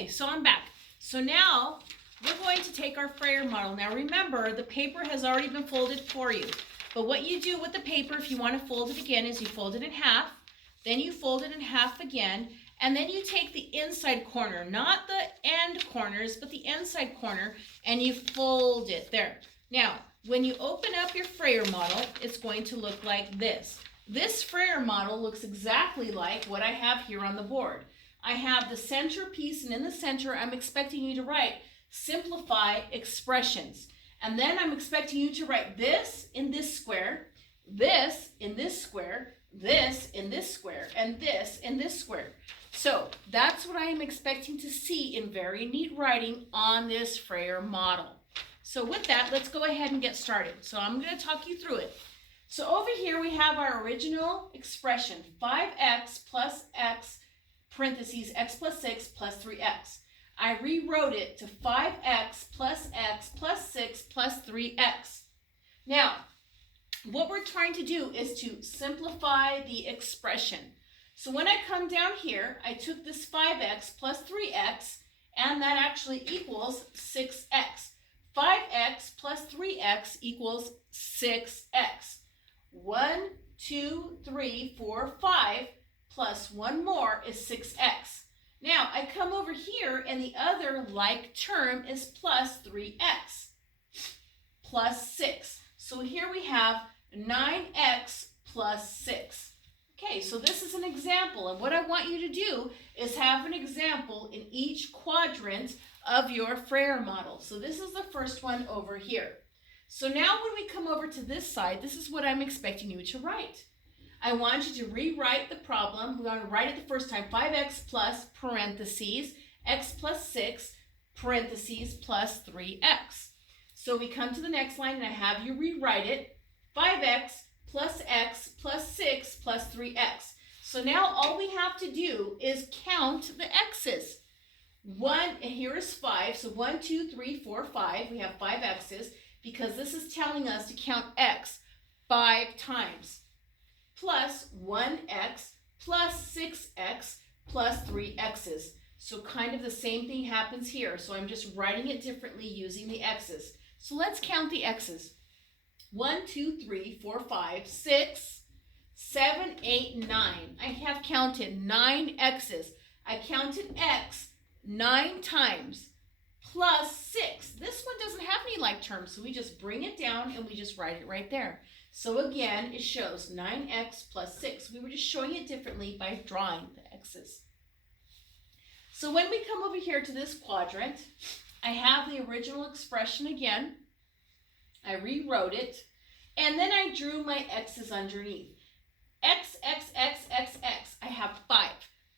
Okay, so I'm back. So now we're going to take our Frayer model. Now remember, the paper has already been folded for you. But what you do with the paper, if you want to fold it again, is you fold it in half, then you fold it in half again, and then you take the inside corner, not the end corners, but the inside corner, and you fold it there. Now, when you open up your Frayer model, it's going to look like this. This Frayer model looks exactly like what I have here on the board. I have the center piece, and in the center, I'm expecting you to write simplify expressions. And then I'm expecting you to write this in this square, this in this square, this in this square, and this in this square. So that's what I am expecting to see in very neat writing on this Frayer model. So with that, let's go ahead and get started. So I'm going to talk you through it. So over here we have our original expression, 5x plus x parentheses x plus 6 plus 3x. I rewrote it to 5x plus 6 plus 3x. Now, what we're trying to do is to simplify the expression. So when I come down here, I took this 5x plus 3x, and that actually equals 6x. 5x plus 3x equals 6x. 1, 2, 3, 4, 5 plus one more is 6x. Now, I come over here, and the other like term is plus 3x, plus 6. So here we have 9x plus 6. Okay, so this is an example, and what I want you to do is have an example in each quadrant of your Frayer model. So this is the first one over here. So now when we come over to this side, this is what I'm expecting you to write. I want you to rewrite the problem. We're going to write it the first time. 5x plus parentheses x plus 6 parentheses plus 3x. So we come to the next line, and I have you rewrite it. 5x plus x plus 6 plus 3x. So now all we have to do is count the x's. And here is 5. So 1, 2, 3, 4, 5. We have 5 x's because this is telling us to count x 5 times. Plus 1x plus 6x plus 3x's. So kind of the same thing happens here. So I'm just writing it differently using the x's. So let's count the x's. 1, 2, 3, 4, 5, 6, 7, 8, 9. I have counted 9 x's. I counted x 9 times plus 6. This one doesn't have any like terms, so we just bring it down and we just write it right there. So again, it shows 9x plus 6. We were just showing it differently by drawing the x's. So when we come over here to this quadrant, I have the original expression again. I rewrote it, and then I drew my x's underneath. X, x, x, x, x. I have 5.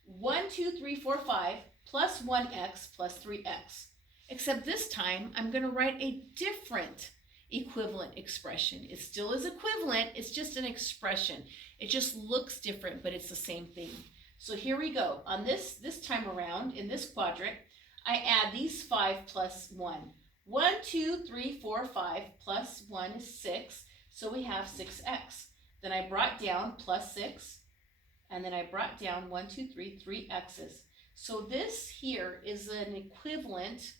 1, 2, 3, 4, 5 plus 1x plus 3x. Except this time, I'm going to write a different equivalent expression. It still is equivalent, it's just an expression. It just looks different, but it's the same thing. So here we go. On this time around, in this quadrant, I add these 5 plus 1. 1, 2, 3, 4, 5 plus 1 is 6, so we have 6x. Then I brought down plus 6, and then I brought down 1, 2, 3 x's. So this here is an equivalent,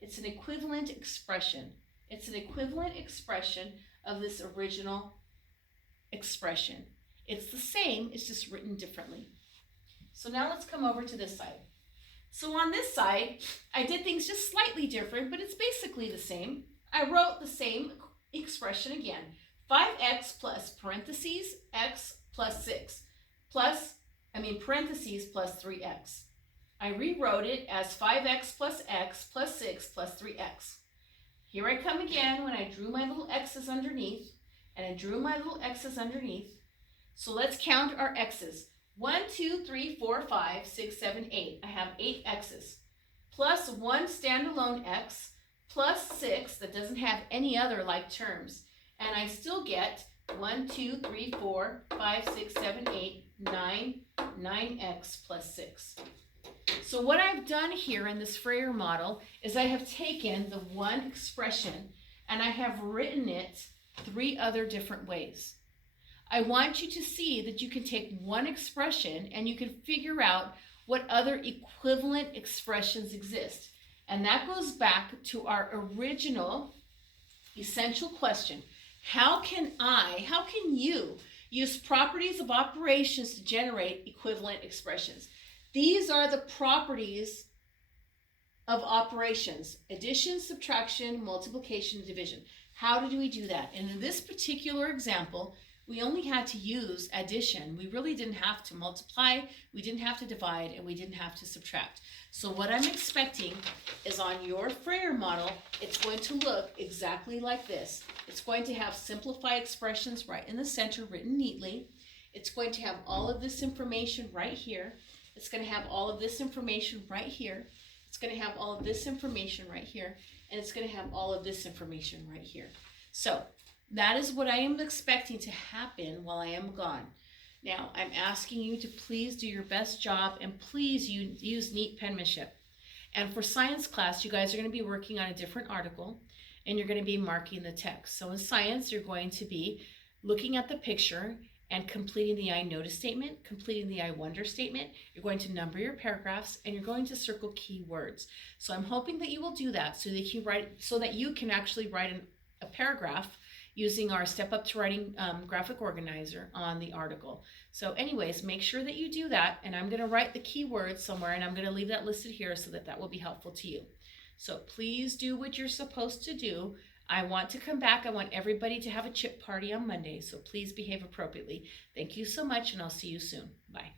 it's an equivalent expression. It's an equivalent expression of this original expression. It's the same, it's just written differently. So now let's come over to this side. So on this side, I did things just slightly different, but it's basically the same. I wrote the same expression again. 5x plus parentheses x plus 6 parentheses plus 3x. I rewrote it as 5x plus x plus 6 plus 3x. Here I come again when I drew my little x's underneath, and I drew my little x's underneath. So let's count our x's. 1, 2, 3, 4, 5, 6, 7, 8. I have 8 x's. Plus 1 standalone x, plus 6 that doesn't have any other like terms. And I still get 1, 2, 3, 4, 5, 6, 7, 8, 9, 9x plus 6. So what I've done here in this Frayer model is I have taken the one expression and I have written it 3 other different ways. I want you to see that you can take one expression and you can figure out what other equivalent expressions exist. And that goes back to our original essential question. How can you use properties of operations to generate equivalent expressions? These are the properties of operations: addition, subtraction, multiplication, division. How did we do that? And in this particular example, we only had to use addition. We really didn't have to multiply, we didn't have to divide, and we didn't have to subtract. So what I'm expecting is on your Freyer model, it's going to look exactly like this. It's going to have simplified expressions right in the center, written neatly. It's going to have all of this information right here. It's going to have all of this information right here. It's going to have all of this information right here. And it's going to have all of this information right here. So that is what I am expecting to happen while I am gone. Now, I'm asking you to please do your best job and please use neat penmanship. And for science class, you guys are going to be working on a different article and you're going to be marking the text. So in science, you're going to be looking at the picture and completing the I notice statement, completing the I wonder statement. You're going to number your paragraphs and you're going to circle key words. So I'm hoping that you will do that so that you can actually write a paragraph using our Step Up to Writing graphic organizer on the article. So anyways, make sure that you do that, and I'm going to write the keywords somewhere, and I'm going to leave that listed here so that will be helpful to you. So please do what you're supposed to do. I want to come back. I want everybody to have a chip party on Monday, so please behave appropriately. Thank you so much, and I'll see you soon. Bye.